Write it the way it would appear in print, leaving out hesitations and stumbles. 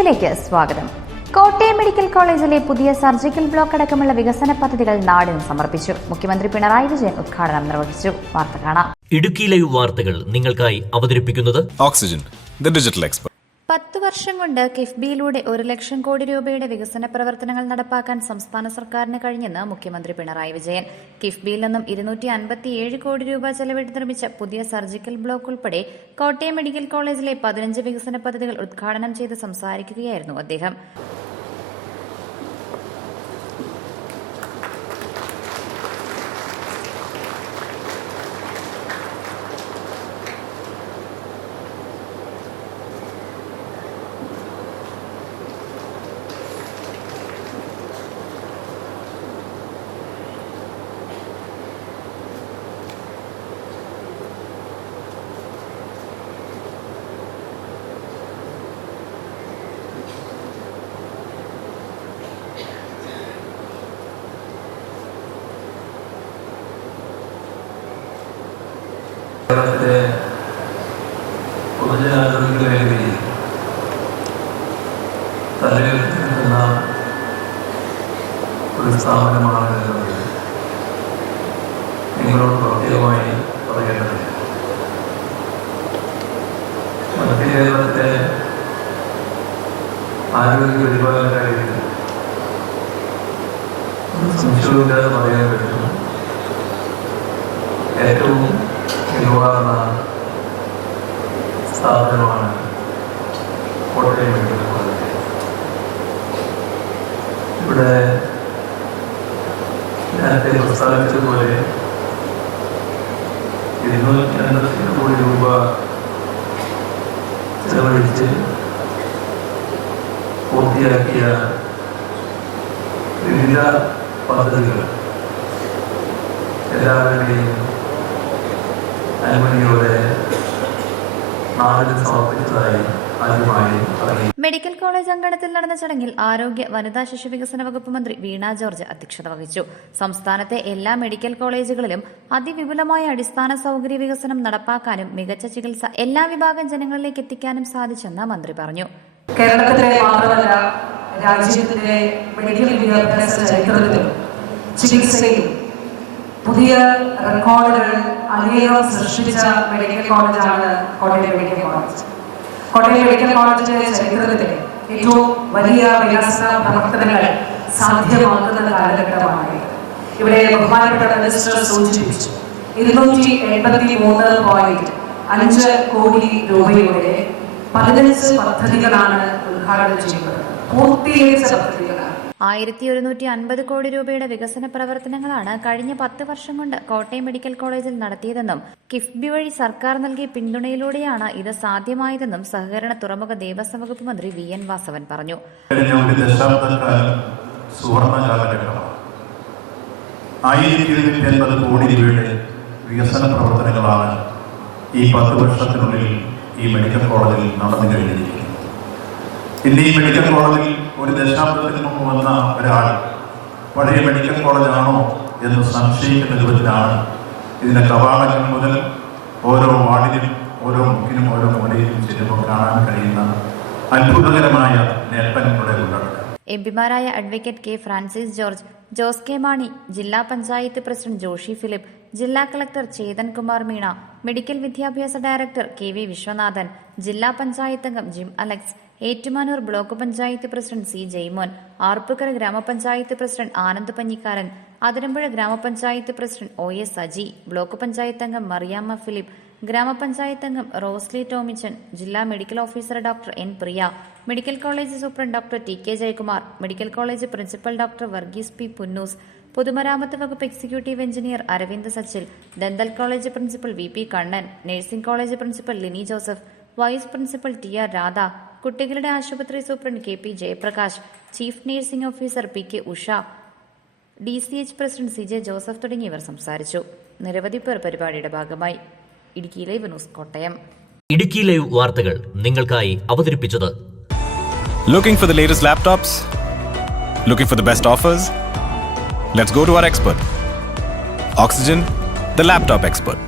ലൈവിലേക്ക് സ്വാഗതം. കോട്ടയം മെഡിക്കൽ കോളേജിലെ പുതിയ സർജിക്കൽ ബ്ലോക്ക് അടക്കമുള്ള വികസന പദ്ധതികൾ നാടിന് സമർപ്പിച്ചു. മുഖ്യമന്ത്രി പിണറായി വിജയൻ ഉദ്ഘാടനം നിർവഹിച്ചു. വാർത്ത കാണാം. ഇടുക്കി ലൈവ് വാർത്തകൾ നിങ്ങൾക്കായി അവതരിപ്പിക്കുന്നത് ഓക്സിജൻ, ദി ഡിജിറ്റൽ എക്സ്പെർട്ട്. 10 വർഷം കൊണ്ട് കിഫ്ബിയിലൂടെ 1 ലക്ഷം കോടി രൂപയുടെ വികസന പ്രവർത്തനങ്ങൾ നടപ്പാക്കാൻ സംസ്ഥാന സർക്കാരിന് കഴിഞ്ഞെന്ന് മുഖ്യമന്ത്രി പിണറായി വിജയൻ. കിഫ്ബിയിൽ നിന്നും 257 കോടി രൂപ ചെലവിട്ട് നിർമ്മിച്ച പുതിയ സർജിക്കൽ ബ്ലോക്ക് ഉൾപ്പെടെ കോട്ടയം മെഡിക്കൽ കോളേജിലെ 15 വികസന പദ്ധതികൾ ഉദ്ഘാടനം ചെയ്ത് സംസാരിക്കുകയായിരുന്നു അദ്ദേഹം. കേരളത്തിലെ പൊതുജനാരോഗ്യ മേഖലയിൽ തലയെടുക്കുന്ന ഒരു സ്ഥാപനമാണ് എന്നത് നിങ്ങളോട് പ്രത്യേകമായി പറയേണ്ടത്. മധ്യ കേരളത്തിലെ ആരോഗ്യ പരിപാലന കാര്യത്തിൽ സംശയമില്ലാതെ പറയാൻ പറ്റും ഏറ്റവും മികവാർന്ന സ്ഥാപനമാണ് കോട്ടയം മെഡിക്കൽ കോളേജ്. ഇവിടെ നേരത്തെ പ്രസ്താവിച്ചതുപോലെ 250 കോടി രൂപ ചെലവഴിച്ച് പൂർത്തിയാക്കിയ വിവിധ പദ്ധതികൾ എല്ലാവരുടെയും അനുമതിയോടെ നാടിന് സമർപ്പിച്ചതായി ആദ്യമായി പറഞ്ഞു. മെഡിക്കൽ കോളേജ് അങ്കണത്തിൽ നടന്ന ചടങ്ങിൽ ആരോഗ്യ വനിതാ ശിശു വികസന വകുപ്പ് മന്ത്രി വീണ ജോർജ് അധ്യക്ഷത വഹിച്ചു. സംസ്ഥാനത്തെ എല്ലാ മെഡിക്കൽ കോളേജുകളിലും അതിവിപുലമായ അടിസ്ഥാന സൗകര്യ വികസനം നടപ്പാക്കാനും മികച്ച ചികിത്സ എല്ലാ വിഭാഗം ജനങ്ങളിലേക്ക് എത്തിക്കാനും സാധിച്ചെന്ന് മന്ത്രി പറഞ്ഞു. കേരളത്തിലെ മാത്രമല്ല രാജ്യത്തിന്റെ മെഡിക്കൽ വിദ്യാഭ്യാസ ചരിത്രത്തിലും ചികിത്സയിലും പുതിയ റെക്കോർഡുകൾ അങ്ങേയറ്റം സൃഷ്ടിച്ച മെഡിക്കൽ കോളേജാണ് Kottayam medical college. Kottayam medical കോളേജിന്റെ ചരിത്രത്തിലെ ഏറ്റവും വലിയ വികസന പ്രവർത്തനങ്ങൾ സാധ്യമാക്കുന്ന കാലഘട്ടമാണ്. ഇവിടെ ബഹുമാനപ്പെട്ട മിനിസ്റ്റർ സൂചിപ്പിച്ചു 283.5 കോടി രൂപയുടെ 15 പദ്ധതികളാണ് ഉദ്ഘാടനം ചെയ്യപ്പെട്ടത്. പൂർത്തീകരിച്ച പദ്ധതികളാണ്. 1150 കോടി രൂപയുടെ വികസന പ്രവർത്തനങ്ങളാണ് കഴിഞ്ഞ 10 വർഷം കൊണ്ട് കോട്ടയം മെഡിക്കൽ കോളേജിൽ നടത്തിയതെന്നും കിഫ്ബി വഴി സർക്കാർ നൽകിയ പിന്തുണയിലൂടെയാണ് ഇത് സാധ്യമായതെന്നും സഹകരണ തുറമുഖ ദേവസ്വം വകുപ്പ് മന്ത്രി VN വാസവൻ പറഞ്ഞു. കോടി രൂപയുടെ വികസന പ്രവർത്തനങ്ങളാണ് ഈ 10 വർഷത്തിനുള്ളിൽ ഈ മെഡിക്കൽ കോളേജിൽ നടന്നു കഴിഞ്ഞിരിക്കുന്നത്. ഇന്ന് ഈ മെഡിക്കൽ കോളേജിൽ ഒരു ദശാബ്ദത്തിന് മുമ്പ് വന്ന ഒരാൾ പഴയ മെഡിക്കൽ കോളേജാണോ എന്ന് സംശയിക്കുന്ന രൂപത്തിലാണ് ഇതിൻ്റെ കവാടങ്ങൾ മുതൽ ഓരോ വാർഡിലും ഓരോ മുക്കിനും ഓരോ മൂലയിലും ചെല്ലുമ്പോൾ കാണാൻ കഴിയുന്ന അത്ഭുതകരമായ നേട്ടങ്ങളുടെ ഉള്ളടക്കം. എംപിമാരായ advocate K Francis George, Jose K Mani, ജില്ലാ പഞ്ചായത്ത് പ്രസിഡന്റ് ജോഷി ഫിലിപ്പ്, ജില്ലാ കളക്ടർ ചേതൻ കുമാർ മീണ, മെഡിക്കൽ വിദ്യാഭ്യാസ ഡയറക്ടർ KV വിശ്വനാഥൻ, ജില്ലാ പഞ്ചായത്ത് അംഗം Jim Alex, Ettumanoor block panchayat president C Jaimon, Arpookara ഗ്രാമപഞ്ചായത്ത് പ്രസിഡന്റ് ആനന്ദ് പഞ്ഞിക്കാരൻ, അതിരമ്പുഴ ഗ്രാമപഞ്ചായത്ത് president OS Saji, block panchayat അംഗം മറിയാമ്മ ഫിലിപ്പ്, ഗ്രാമപഞ്ചായത്ത് അംഗം റോസ്ലി ടോമിച്ചൻ, ജില്ലാ medical officer doctor N Priya, medical college superintendent doctor TK Jayakumar, medical college principal doctor Varghese P Punnoose, പൊതുമരാമത്ത് വകുപ്പ് executive engineer Aravind Sachil, dental college principal VP Kannan, nursing college principal Lini Joseph, vice principal TR Radha, കുട്ടികളുടെ ആശുപത്രി superintendent KP Jayaprakash, chief nursing officer PK Usha, DCH president CJ Joseph തുടങ്ങിയവർ സംസാരിച്ചു. നിരവധി പേർ പരിപാടിയുടെ ഭാഗമായി. Idukki live news Kottayam. Idukki live വാർത്തകൾ നിങ്ങൾക്കായി അവതരിപ്പിച്ചത് Looking for the latest laptops? Looking for the best offers? Let's go to our expert. Oxygen, the laptop expert.